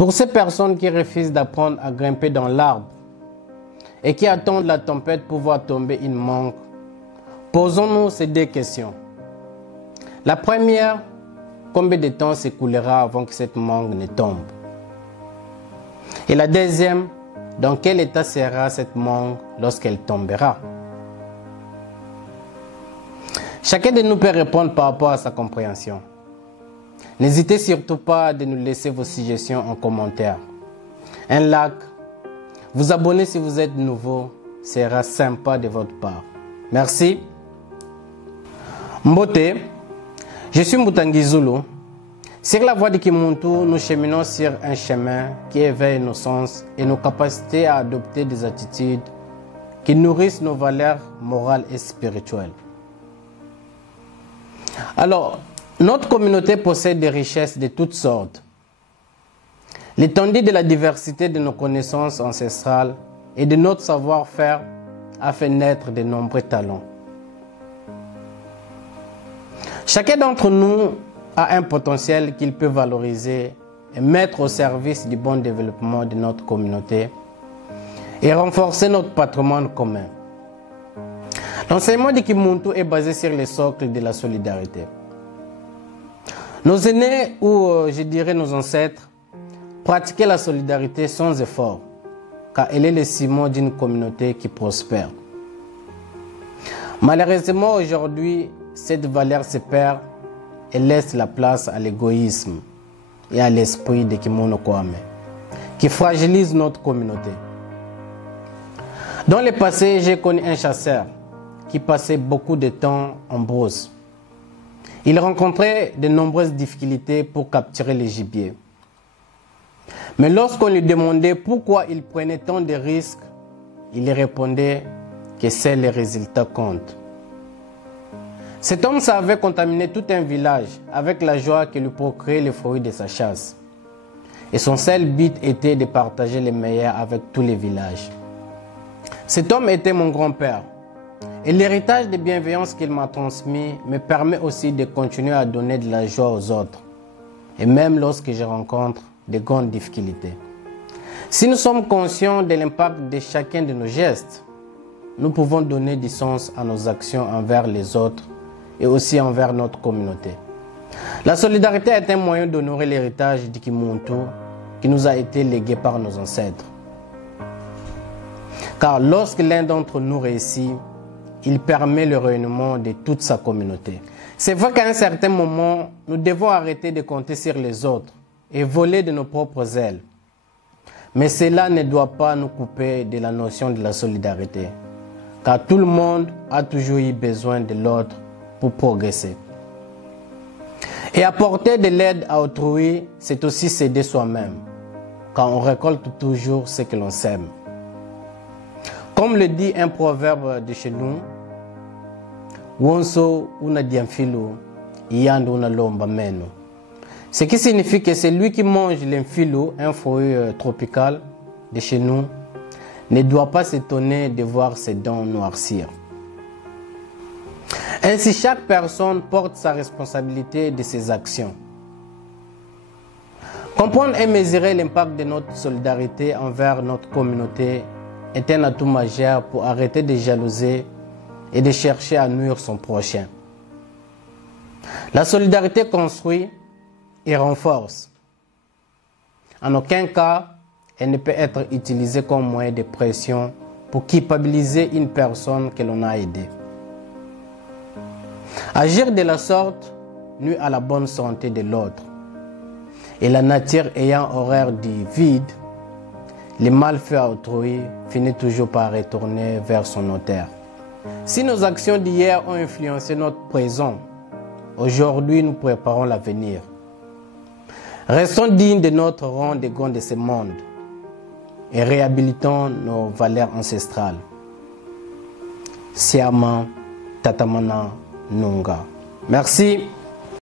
Pour ces personnes qui refusent d'apprendre à grimper dans l'arbre et qui attendent la tempête pour voir tomber une mangue, posons-nous ces deux questions. La première, combien de temps s'écoulera avant que cette mangue ne tombe? Et la deuxième, dans quel état sera cette mangue lorsqu'elle tombera? Chacun de nous peut répondre par rapport à sa compréhension. N'hésitez surtout pas de nous laisser vos suggestions en commentaire. Un like, vous abonner si vous êtes nouveau, sera sympa de votre part. Merci. Mbote, je suis Moutangi Zulu. Sur la voie de Kimuntu, nous cheminons sur un chemin qui éveille nos sens et nos capacités à adopter des attitudes qui nourrissent nos valeurs morales et spirituelles. Alors, notre communauté possède des richesses de toutes sortes. L'étendue de la diversité de nos connaissances ancestrales et de notre savoir-faire a fait naître de nombreux talents. Chacun d'entre nous a un potentiel qu'il peut valoriser et mettre au service du bon développement de notre communauté et renforcer notre patrimoine commun. L'enseignement de Kimuntu est basé sur le socle de la solidarité. Nos aînés, ou je dirais nos ancêtres, pratiquaient la solidarité sans effort, car elle est le ciment d'une communauté qui prospère. Malheureusement, aujourd'hui, cette valeur se perd et laisse la place à l'égoïsme et à l'esprit de Kimono Kwame, qui fragilise notre communauté. Dans le passé, j'ai connu un chasseur qui passait beaucoup de temps en brousse. Il rencontrait de nombreuses difficultés pour capturer les gibiers. Mais lorsqu'on lui demandait pourquoi il prenait tant de risques, il répondait que c'est le résultat qui compte. Cet homme savait contaminer tout un village avec la joie que lui procurait les fruits de sa chasse. Et son seul but était de partager les meilleurs avec tous les villages. Cet homme était mon grand-père. Et l'héritage de bienveillance qu'il m'a transmis me permet aussi de continuer à donner de la joie aux autres. Et même lorsque je rencontre de grandes difficultés. Si nous sommes conscients de l'impact de chacun de nos gestes, nous pouvons donner du sens à nos actions envers les autres et aussi envers notre communauté. La solidarité est un moyen d'honorer l'héritage du Kimuntu qui nous a été légué par nos ancêtres. Car lorsque l'un d'entre nous réussit, il permet le rayonnement de toute sa communauté. C'est vrai qu'à un certain moment, nous devons arrêter de compter sur les autres et voler de nos propres ailes. Mais cela ne doit pas nous couper de la notion de la solidarité, car tout le monde a toujours eu besoin de l'autre pour progresser. Et apporter de l'aide à autrui, c'est aussi s'aider soi-même, car on récolte toujours ce que l'on sème. Comme le dit un proverbe de chez nous, Wonso una dianfilo, yando una lomba meno. Ce qui signifie que celui qui mange l'infilo, un fruit tropical de chez nous, ne doit pas s'étonner de voir ses dents noircir. Ainsi, chaque personne porte sa responsabilité de ses actions. Comprendre et mesurer l'impact de notre solidarité envers notre communauté est un atout majeur pour arrêter de jalouser et de chercher à nuire son prochain. La solidarité construit et renforce. En aucun cas, elle ne peut être utilisée comme moyen de pression pour culpabiliser une personne que l'on a aidée. Agir de la sorte nuit à la bonne santé de l'autre. Et la nature ayant horreur du vide, le mal fait à autrui finit toujours par retourner vers son auteur. Si nos actions d'hier ont influencé notre présent, aujourd'hui nous préparons l'avenir. Restons dignes de notre rang de grands de ce monde et réhabilitons nos valeurs ancestrales. Siama Tatamana Nunga. Merci.